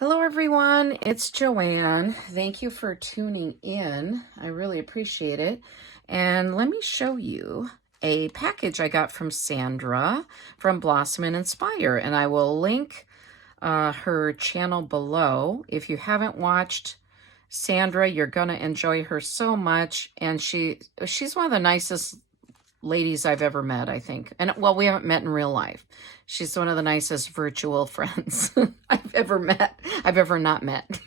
Hello everyone, it's Joanne. Thank you for tuning in. I really appreciate it. And let me show you a package I got from Sandra from Blossom and Inspire. And I will link her channel below. If you haven't watched Sandra, you're gonna enjoy her so much. And she's one of the nicest ladies I've ever met, I think. And well, we haven't met in real life. She's one of the nicest virtual friends I've ever not met.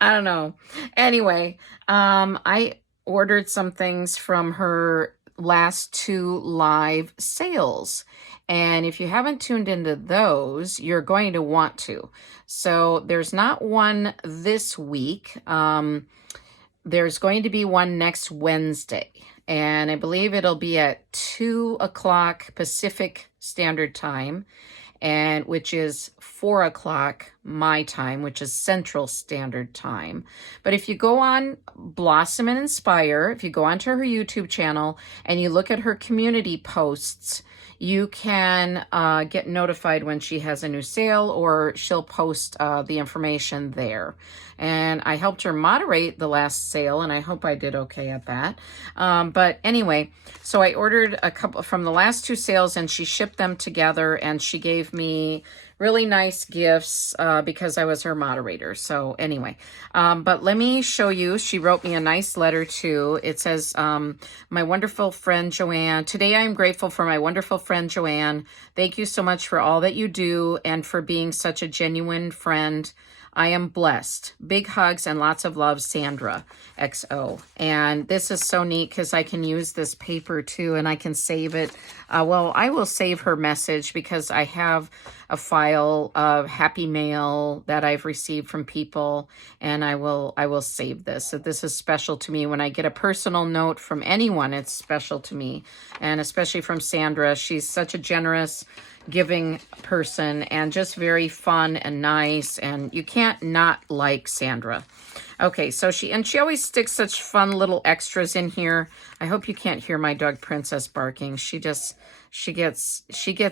I don't know. Anyway, I ordered some things from her last two live sales. And if you haven't tuned into those, you're going to want to. So there's not one this week. There's going to be one next Wednesday. And I believe it'll be at 2 o'clock Pacific Standard Time, and which is 4 o'clock my time, which is Central Standard Time. But if you go on Blossom and Inspire, if you go onto her YouTube channel and you look at her community posts, you can get notified when she has a new sale, or she'll post the information there. And I helped her moderate the last sale, and I hope I did okay at that. But anyway, so I ordered a couple from the last two sales, and she shipped them together, and she gave me really nice gifts because I was her moderator. So anyway, but let me show you. She wrote me a nice letter too. It says, my wonderful friend Joanne, today I am grateful for my wonderful friend Joanne. Thank you so much for all that you do and for being such a genuine friend. I am blessed. Big hugs and lots of love, Sandra, XO. And this is so neat because I can use this paper too, and I can save it. Well, I will save her message because I have a file of happy mail that I've received from people, and I will save this. So this is special to me. When I get a personal note from anyone, it's special to me, and especially from Sandra. She's such a generous, giving person and just very fun and nice, and you can't not like Sandra. Okay, so she always sticks such fun little extras in here. I hope you can't hear my dog Princess barking. She gets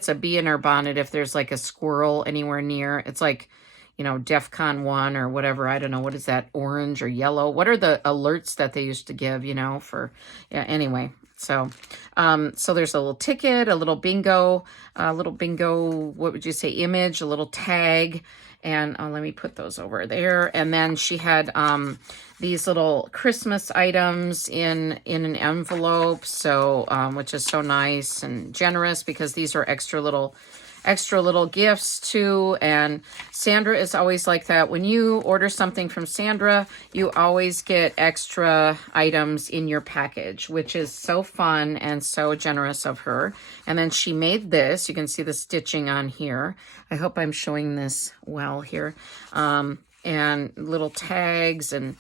a bee in her bonnet if there's like a squirrel anywhere near. It's like, you know, DEFCON 1 or whatever. I don't know. What is that? Orange or yellow? What are the alerts that they used to give, you know, for, yeah, anyway. So, so there's a little ticket, a little bingo, what would you say, image, a little tag, and let me put those over there. And then she had these little Christmas items in an envelope, so which is so nice and generous because these are extra little gifts too. And Sandra is always like that. When you order something from Sandra, you always get extra items in your package, which is so fun and so generous of her. And then she made this. You can see the stitching on here. I hope I'm showing this well here. And little tags and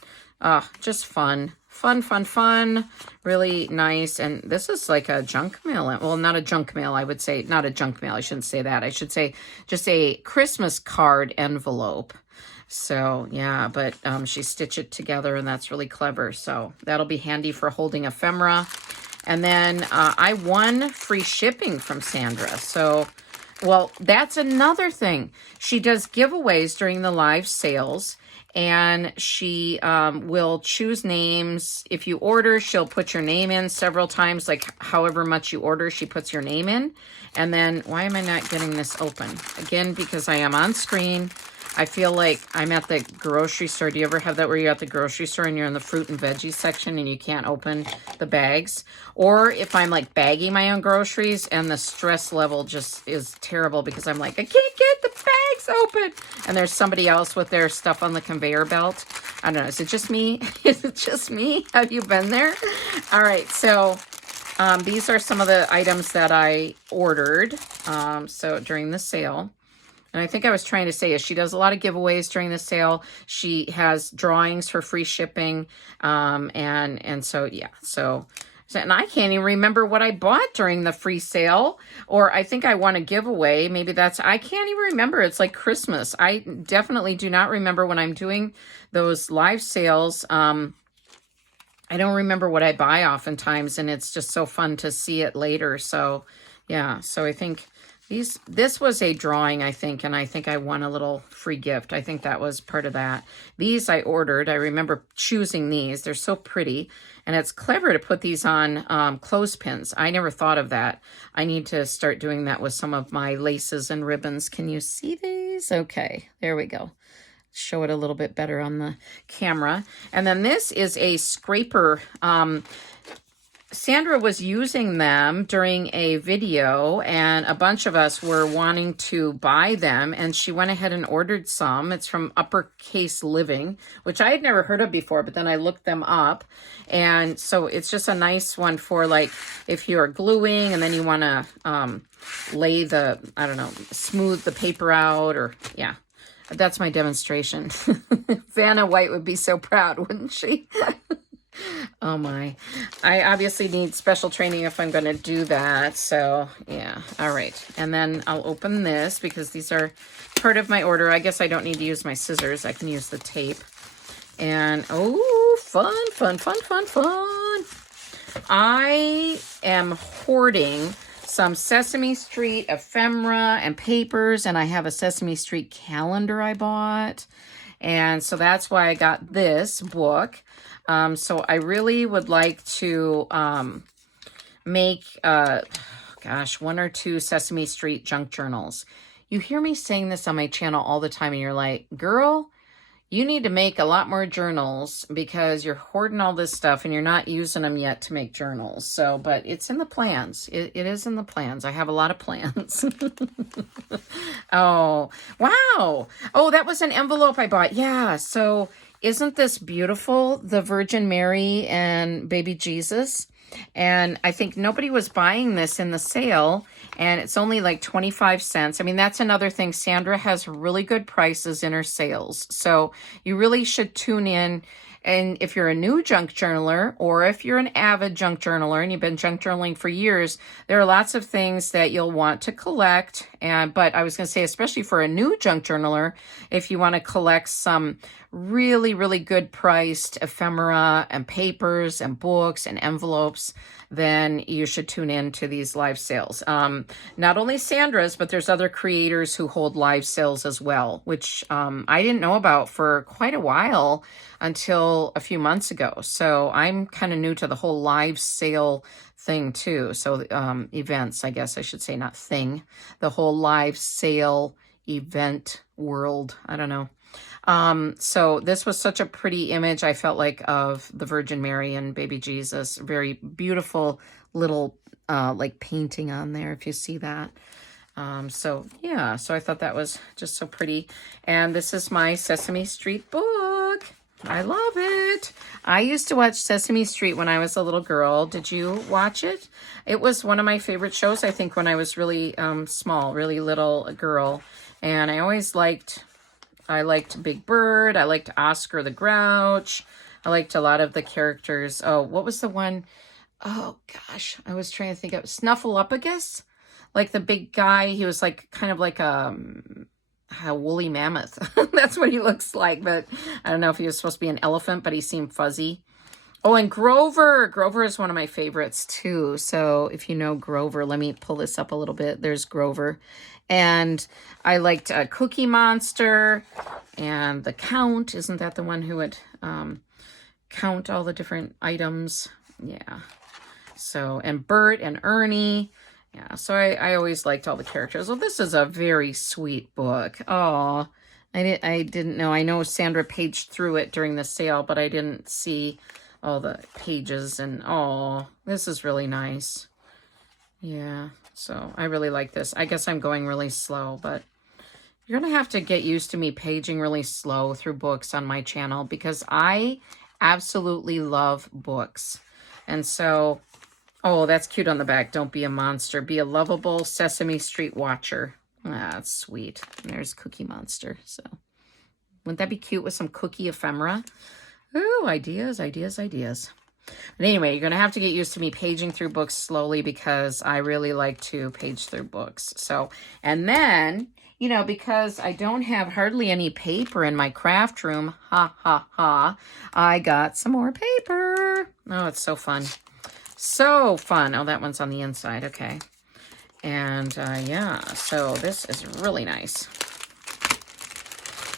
just fun. Fun, really nice. And this is like a junk mail. Well, not a junk mail, I would say. Not a junk mail, I shouldn't say that. I should say just a Christmas card envelope. So, yeah, but she stitched it together, and that's really clever. So that'll be handy for holding ephemera. And then I won free shipping from Sandra. So, well, that's another thing. She does giveaways during the live sales, and she will choose names. If you order, she'll put your name in several times, like however much you order, she puts your name in. And then, why am I not getting this open? Again, because I am on screen. I feel like I'm at the grocery store. Do you ever have that where you're at the grocery store and you're in the fruit and veggies section and you can't open the bags? Or if I'm like bagging my own groceries and the stress level just is terrible because I'm like, I can't get the bags open. And there's somebody else with their stuff on the conveyor belt. I don't know. Is it just me? Is it just me? Have you been there? All right. So these are some of the items that I ordered so during the sale. And I think I was trying to say is she does a lot of giveaways during the sale. She has drawings for free shipping. And so, yeah. So, and I can't even remember what I bought during the free sale. Or I think I won a giveaway. Maybe that's, I can't even remember. It's like Christmas. I definitely do not remember when I'm doing those live sales. I don't remember what I buy oftentimes. And it's just so fun to see it later. So, yeah. So I think This was a drawing, I think, and I think I won a little free gift. I think that was part of that. These I ordered. I remember choosing these. They're so pretty, and it's clever to put these on clothespins. I never thought of that. I need to start doing that with some of my laces and ribbons. Can you see these? Okay, there we go. Show it a little bit better on the camera. And then this is a scraper. Sandra was using them during a video, and a bunch of us were wanting to buy them, and she went ahead and ordered some. It's from Uppercase Living, which I had never heard of before, but then I looked them up. And so it's just a nice one for, like, if you're gluing and then you want to lay the, I don't know, smooth the paper out, or, yeah. That's my demonstration. Vanna White would be so proud, wouldn't she? Oh my. I obviously need special training if I'm going to do that. So yeah. All right. And then I'll open this because these are part of my order. I guess I don't need to use my scissors. I can use the tape. And oh, fun, fun, fun, fun, fun. I am hoarding some Sesame Street ephemera and papers, and I have a Sesame Street calendar I bought. And so that's why I got this book. So I really would like to make, gosh, 1 or 2 Sesame Street junk journals. You hear me saying this on my channel all the time, and you're like, girl, you need to make a lot more journals because you're hoarding all this stuff and you're not using them yet to make journals. So, but it's in the plans. It is in the plans. I have a lot of plans. Oh, wow. Oh, that was an envelope I bought. Yeah. So isn't this beautiful? The Virgin Mary and baby Jesus. And I think nobody was buying this in the sale, and it's only like 25 cents. I mean, that's another thing. Sandra has really good prices in her sales. So you really should tune in. And if you're a new junk journaler, or if you're an avid junk journaler and you've been junk journaling for years, there are lots of things that you'll want to collect. But I was going to say, especially for a new junk journaler, if you want to collect some really, really good priced ephemera and papers and books and envelopes, then you should tune in to these live sales. Not only Sandra's, but there's other creators who hold live sales as well, which I didn't know about for quite a while until a few months ago. So I'm kind of new to the whole live sale thing too. So events, I guess I should say, not thing, the whole live sale event world. I don't know. So this was such a pretty image, I felt like, of the Virgin Mary and baby Jesus. Very beautiful little like painting on there, if you see that. So yeah, so I thought that was just so pretty. And this is my Sesame Street book. I love it. I used to watch Sesame Street when I was a little girl. Did you watch it? It was one of my favorite shows, I think, when I was really small, really little girl. And I liked Big Bird. I liked Oscar the Grouch. I liked a lot of the characters. Oh, what was the one? Oh, gosh. I was trying to think of Snuffleupagus. Like the big guy. He was like kind of like a woolly mammoth. That's what he looks like. But I don't know if he was supposed to be an elephant, but he seemed fuzzy. Oh, and Grover. Grover is one of my favorites too. So if you know Grover, let me pull this up a little bit. There's Grover. And I liked Cookie Monster and the Count. Isn't that the one who would count all the different items? Yeah. So, and Bert and Ernie. Yeah, so I always liked all the characters. Well, this is a very sweet book. Oh, I didn't know. I know Sandra paged through it during the sale, but I didn't see all the pages. And oh, this is really nice. Yeah, so I really like this. I guess I'm going really slow, but you're going to have to get used to me paging really slow through books on my channel because I absolutely love books. And so, oh, that's cute on the back. Don't be a monster. Be a lovable Sesame Street watcher. Ah, that's sweet. And there's Cookie Monster. So wouldn't that be cute with some cookie ephemera? Ooh, ideas, ideas, ideas. But anyway, you're going to have to get used to me paging through books slowly because I really like to page through books. So, and then, you know, because I don't have hardly any paper in my craft room, ha, ha, ha, I got some more paper. Oh, it's so fun. So fun. Oh, that one's on the inside. Okay. And yeah, so this is really nice.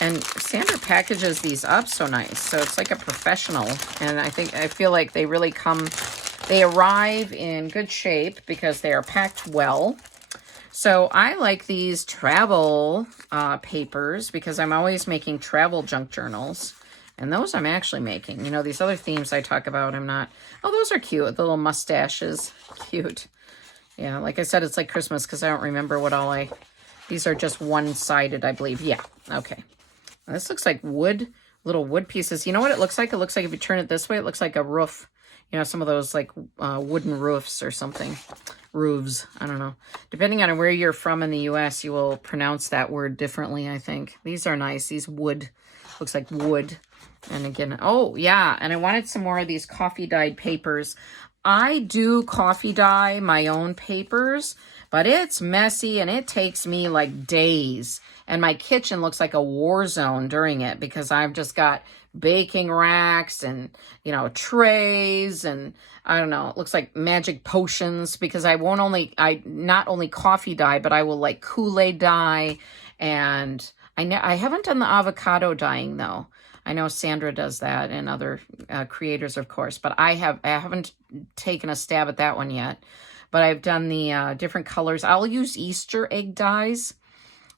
And Sandra packages these up so nice. So it's like a professional. And I feel like they really they arrive in good shape because they are packed well. So I like these travel papers because I'm always making travel junk journals. And those I'm actually making. You know, these other themes I talk about, I'm not. Oh, those are cute. The little mustaches. Cute. Yeah, like I said, it's like Christmas because I don't remember what all these are just one-sided, I believe. Yeah, okay. This looks like wood, little wood pieces. You know what it looks like? It looks like if you turn it this way, it looks like a roof. You know, some of those like wooden roofs or something. Roofs, I don't know. Depending on where you're from in the U.S., you will pronounce that word differently, I think. These are nice. These wood, looks like wood. And again, oh, yeah, and I wanted some more of these coffee dyed papers. I do coffee dye my own papers, but it's messy and it takes me like days. And my kitchen looks like a war zone during it because I've just got baking racks and, you know, trays and I don't know, it looks like magic potions because I not only coffee dye, but I will like Kool-Aid dye. And I haven't done the avocado dyeing though. I know Sandra does that and other creators, of course, but I haven't taken a stab at that one yet. But I've done the different colors. I'll use Easter egg dyes.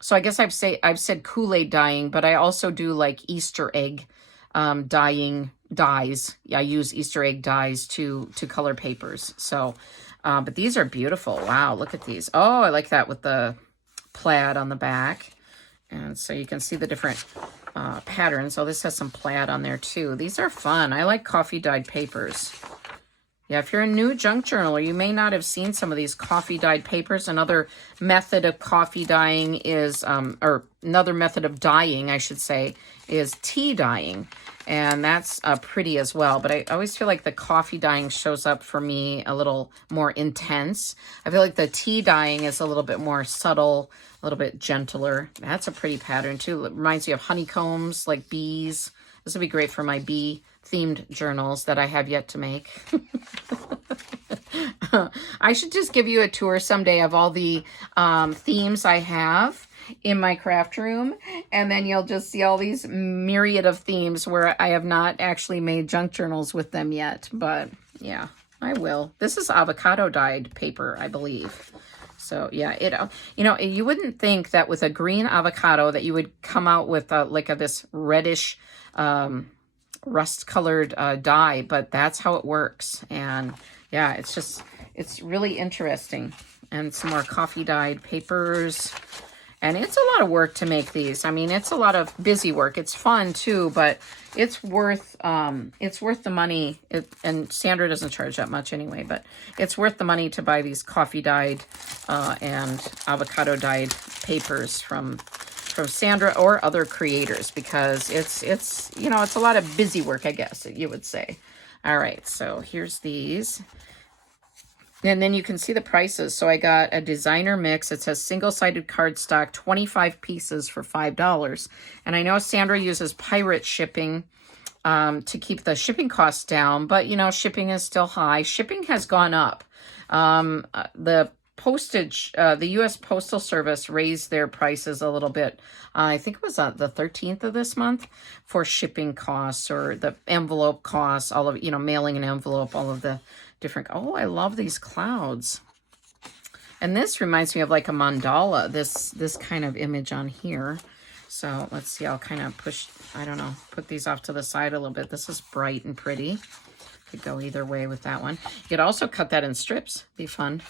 So I guess I've said Kool-Aid dyeing, but I also do like Easter egg dyeing dyes. I use Easter egg dyes to color papers. So, but these are beautiful. Wow, look at these. Oh, I like that with the plaid on the back. And so you can see the different patterns. Oh, this has some plaid on there too. These are fun. I like coffee dyed papers. Yeah, if you're a new junk journaler, you may not have seen some of these coffee dyed papers. Another method of coffee dyeing is, or another method of dyeing, I should say, is tea dyeing. And that's pretty as well. But I always feel like the coffee dyeing shows up for me a little more intense. I feel like the tea dyeing is a little bit more subtle, a little bit gentler. That's a pretty pattern too. It reminds me of honeycombs, like bees. This would be great for my bee themed journals that I have yet to make. I should just give you a tour someday of all the themes I have in my craft room, and then you'll just see all these myriad of themes where I have not actually made junk journals with them yet, but yeah, I will. This is avocado dyed paper, I believe. So yeah, you know, you wouldn't think that with a green avocado that you would come out with this reddish rust colored dye, but that's how it works. And yeah, it's really interesting. And some more coffee dyed papers. And it's a lot of work to make these. I mean, it's a lot of busy work. It's fun too, but it's worth the money. And Sandra doesn't charge that much anyway, but it's worth the money to buy these coffee dyed and avocado dyed papers from Sandra or other creators, because it's you know, it's a lot of busy work, I guess you would say. All right, so here's these. And then you can see the prices. So I got a designer mix. It says single-sided cardstock, 25 pieces for $5. And I know Sandra uses pirate shipping to keep the shipping costs down, but you know, shipping is still high. Shipping has gone up. The postage, the U.S. Postal Service raised their prices a little bit. I think it was the 13th of this month for shipping costs or the envelope costs, all of, you know, mailing an envelope, all of the different. Oh, I love these clouds. And this reminds me of like a mandala, this kind of image on here. So let's see, I'll kind of push, I don't know, put these off to the side a little bit. This is bright and pretty. Could go either way with that one. You could also cut that in strips. Be fun.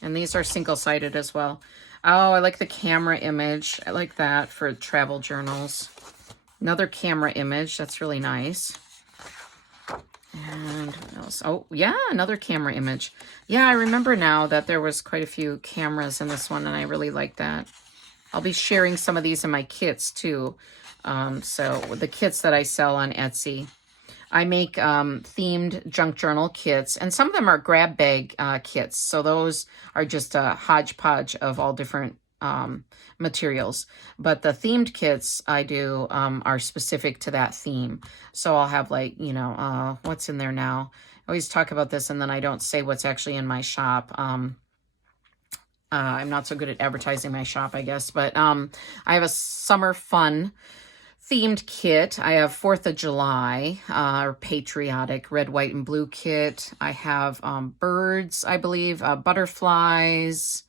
And these are single-sided as well. Oh, I like the camera image. I like that for travel journals. Another camera image. That's really nice. And what else? Oh, yeah, another camera image. Yeah, I remember now that there was quite a few cameras in this one, and I really like that. I'll be sharing some of these in my kits, too. So the kits that I sell on Etsy. I make themed junk journal kits, and some of them are grab bag kits. So those are just a hodgepodge of all different materials. But the themed kits I do are specific to that theme. So I'll have like, you know, what's in there now? I always talk about this and then I don't say what's actually in my shop. I'm not so good at advertising my shop, I guess, but I have a summer fun themed kit. I have 4th of July, or patriotic red, white, and blue kit. I have birds, I believe, butterflies,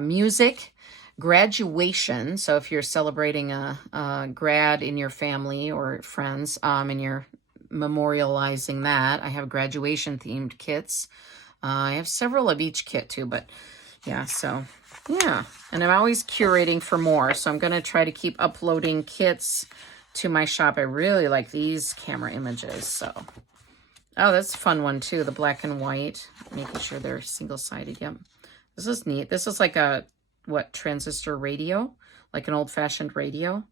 music, graduation. So if you're celebrating a grad in your family or friends, and you're memorializing that, I have graduation themed kits. I have several of each kit too, but yeah, so yeah. And I'm always curating for more, so I'm going to try to keep uploading kits to my shop. I really like these camera images, so. Oh, that's a fun one too, the black and white, making sure they're single-sided. Yep. This is neat. This is like a, what, transistor radio? Like an old-fashioned radio?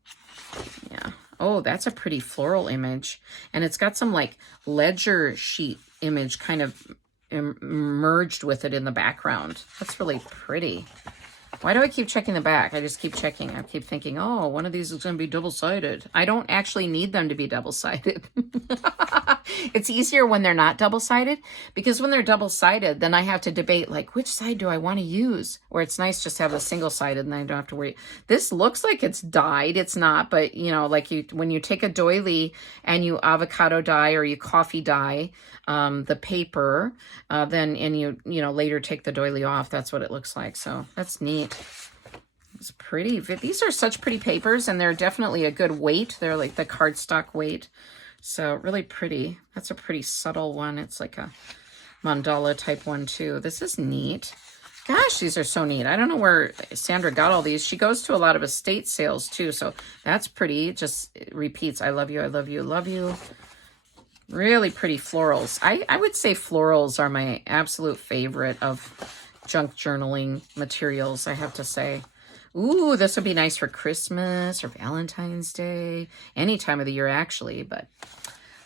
Yeah. Oh, that's a pretty floral image. And it's got some like ledger sheet image kind of merged with it in the background. That's really pretty. Why do I keep checking the back? I just keep checking. I keep thinking, oh, one of these is going to be double-sided. I don't actually need them to be double-sided. It's easier when they're not double-sided, because when they're double-sided, then I have to debate, like, which side do I want to use? Or it's nice just to have a single-sided, and I don't have to worry. This looks like it's dyed. It's not, but, you know, like when you take a doily and you avocado dye or you coffee dye the paper, then, and you later take the doily off, that's what it looks like. So that's neat. It's pretty. These are such pretty papers, and they're definitely a good weight. They're like the cardstock weight. So really pretty. That's a pretty subtle one. It's like a mandala type one too. This is neat. Gosh, these are so neat. I don't know where Sandra got all these. She goes to a lot of estate sales too. So that's pretty. It just repeats. I love you. I love you. Love you. Really pretty florals. I would say florals are my absolute favorite of junk journaling materials, I have to say. Ooh, this would be nice for Christmas or Valentine's Day. Any time of the year, actually. But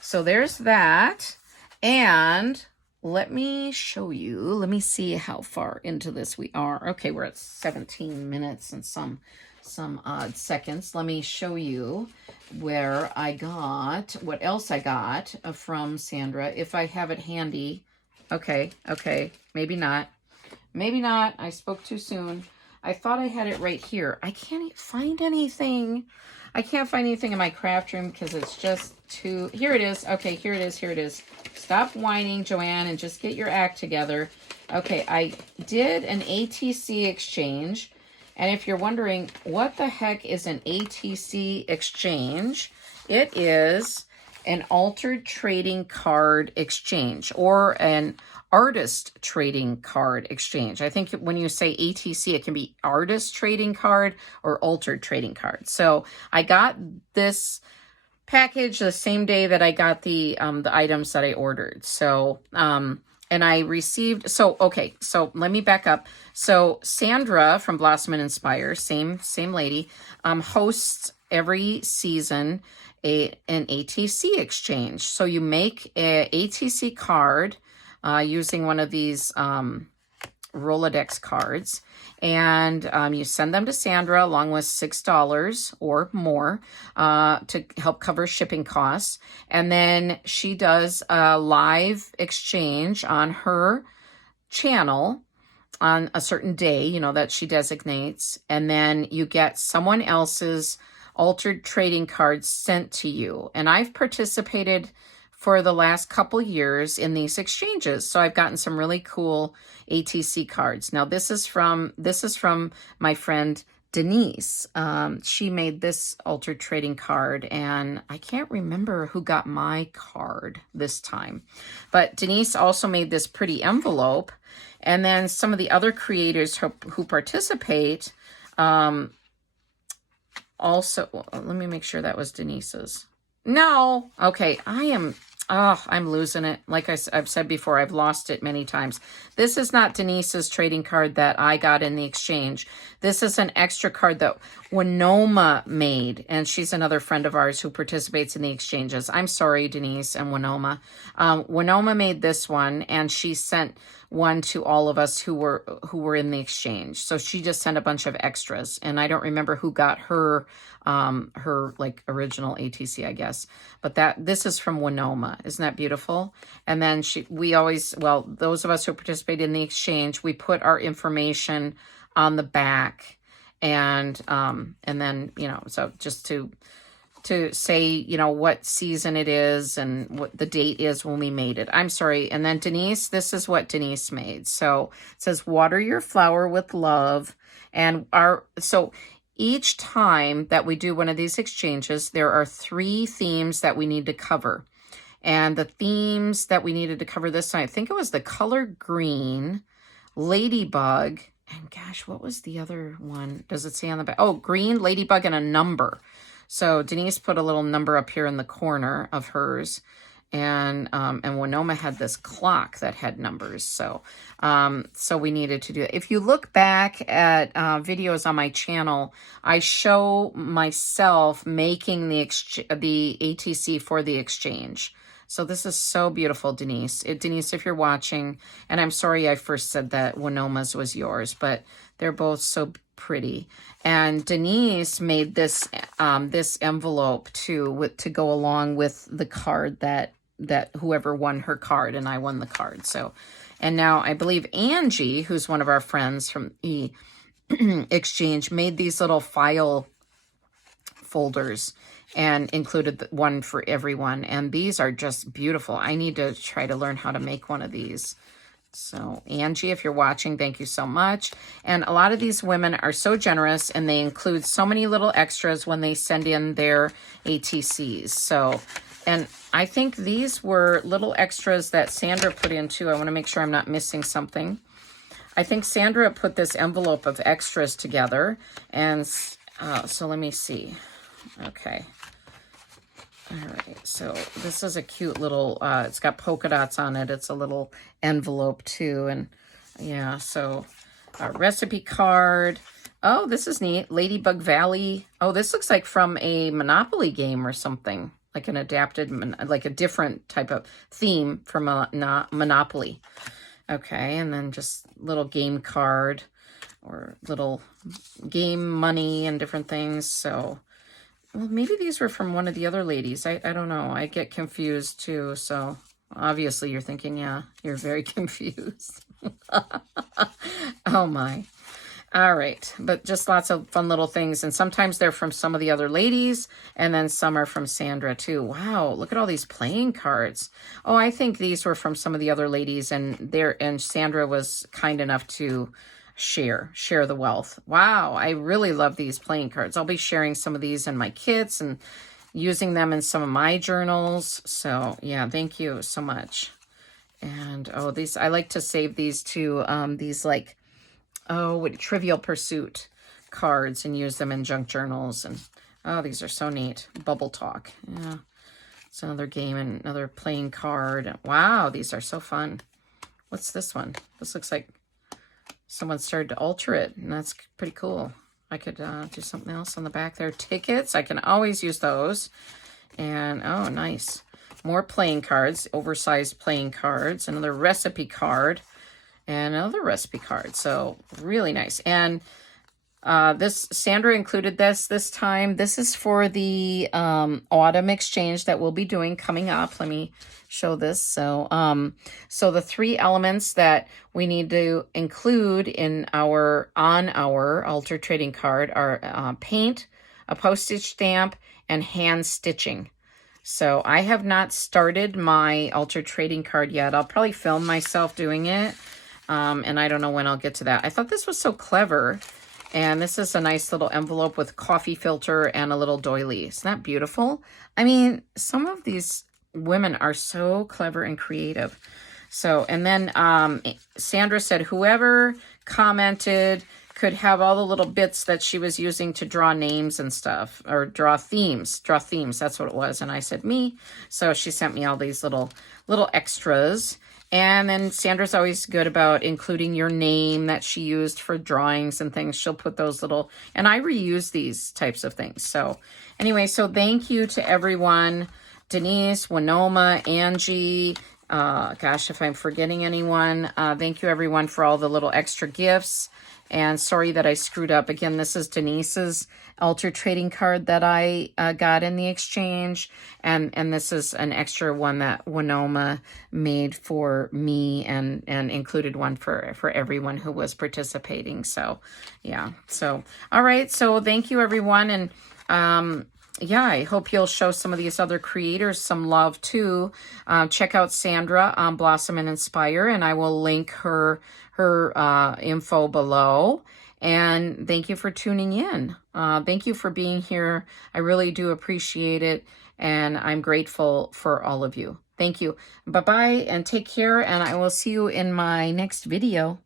so there's that. And let me show you. Let me see how far into this we are. Okay, we're at 17 minutes and some odd seconds. Let me show you where I got, what else I got from Sandra, if I have it handy. Okay, maybe not. Maybe not. I spoke too soon. I thought I had it right here. I can't find anything. I can't find anything in my craft room because it's just too... Here it is. Okay, here it is. Here it is. Stop whining, Joanne, and just get your act together. Okay, I did an ATC exchange. And if you're wondering, what the heck is an ATC exchange? It is an altered trading card exchange, or an artist trading card exchange. I think when you say ATC, it can be artist trading card or altered trading card. So I got this package the same day that I got the items that I ordered. So, and I received, so, okay, so let me back up. So Sandra from Blossom and Inspire, same lady, hosts every season an ATC exchange. So you make a ATC card using one of these Rolodex cards, and you send them to Sandra along with $6 or more to help cover shipping costs. And then she does a live exchange on her channel on a certain day, you know, that she designates. And then you get someone else's altered trading cards sent to you. And I've participated for the last couple years in these exchanges. So I've gotten some really cool ATC cards. Now this is from my friend Denise. She made this altered trading card, and I can't remember who got my card this time. But Denise also made this pretty envelope. And then some of the other creators who participate also, let me make sure that was Denise's. No. Okay. I'm losing it. Like I've said before, I've lost it many times. This is not Denise's trading card that I got in the exchange. This is an extra card that Winoma made, and she's another friend of ours who participates in the exchanges. I'm sorry, Denise and Winoma. Winoma made this one, and she sent one to all of us who were in the exchange. So she just sent a bunch of extras, and I don't remember who got her like original ATC, I guess. But this is from Winoma. Isn't that beautiful? And then we always, well, those of us who participated in the exchange, we put our information on the back, and then, you know, so just to say, you know, what season it is and what the date is when we made it. I'm sorry. And then Denise, this is what Denise made. So it says, water your flower with love. And so each time that we do one of these exchanges, there are 3 themes that we need to cover. And the themes that we needed to cover this time, I think it was the color green, ladybug, and gosh, what was the other one? Does it say on the back? Oh, green, ladybug, and a number. So Denise put a little number up here in the corner of hers, and Winoma had this clock that had numbers. So so we needed to do it. If you look back at videos on my channel, I show myself making the ATC for the exchange. So this is so beautiful, Denise. Denise, if you're watching, and I'm sorry I first said that Winoma's was yours, but they're both so pretty. And Denise made this this envelope too, to go along with the card that whoever won her card, and I won the card. So, and now I believe Angie, who's one of our friends from the exchange, made these little file folders and included one for everyone. And these are just beautiful. I need to try to learn how to make one of these. So Angie, if you're watching, thank you so much. And a lot of these women are so generous, and they include so many little extras when they send in their ATCs. So, and I think these were little extras that Sandra put in too. I want to make sure I'm not missing something. I think Sandra put this envelope of extras together. And so let me see. Okay. All right, so this is a cute little, it's got polka dots on it. It's a little envelope too. And yeah, so a recipe card. Oh, this is neat. Ladybug Valley. Oh, this looks like from a Monopoly game or something, like an adapted, like a different type of theme from Monopoly. Okay, and then just little game card or little game money and different things. So, well, maybe these were from one of the other ladies. I don't know. I get confused too. So obviously you're thinking, yeah, you're very confused. Oh my. All right. But just lots of fun little things. And sometimes they're from some of the other ladies, and then some are from Sandra too. Wow. Look at all these playing cards. Oh, I think these were from some of the other ladies, and Sandra was kind enough to share the wealth. Wow, I really love these playing cards. I'll be sharing some of these in my kits and using them in some of my journals. So yeah, thank you so much. And oh, these, I like to save these to these like, oh, what Trivial Pursuit cards, and use them in junk journals. And oh, these are so neat. Bubble Talk. Yeah, it's another game and another playing card. Wow, these are so fun. What's this one? This looks like someone started to alter it, and that's pretty cool. I could do something else on the back there. Tickets, I can always use those. And oh, nice. More playing cards, oversized playing cards, another recipe card, and another recipe card. So really nice. And this, Sandra included this time. This is for the autumn exchange that we'll be doing coming up. Let me show this. So so the 3 elements that we need to include on our Alter Trading card are paint, a postage stamp, and hand stitching. So I have not started my Alter Trading card yet. I'll probably film myself doing it, and I don't know when I'll get to that. I thought this was so clever. And this is a nice little envelope with coffee filter and a little doily. Isn't that beautiful? I mean, some of these women are so clever and creative. So, and then Sandra said whoever commented could have all the little bits that she was using to draw names and stuff, or draw themes. That's what it was. And I said me. So she sent me all these little extras. And then Sandra's always good about including your name that she used for drawings and things. She'll put those little, and I reuse these types of things. So anyway, so thank you to everyone. Denise, Winoma, Angie, Gosh, if I'm forgetting anyone, thank you everyone for all the little extra gifts. And sorry that I screwed up. Again, this is Denise's Altar trading card that I got in the exchange. And this is an extra one that Winoma made for me and included one for everyone who was participating. So, yeah. So, all right. So, thank you everyone. And, yeah, I hope you'll show some of these other creators some love too. Check out Sandra on Blossom and Inspire, and I will link her info below. And thank you for tuning in. Thank you for being here. I really do appreciate it, and I'm grateful for all of you. Thank you. Bye-bye, and take care, and I will see you in my next video.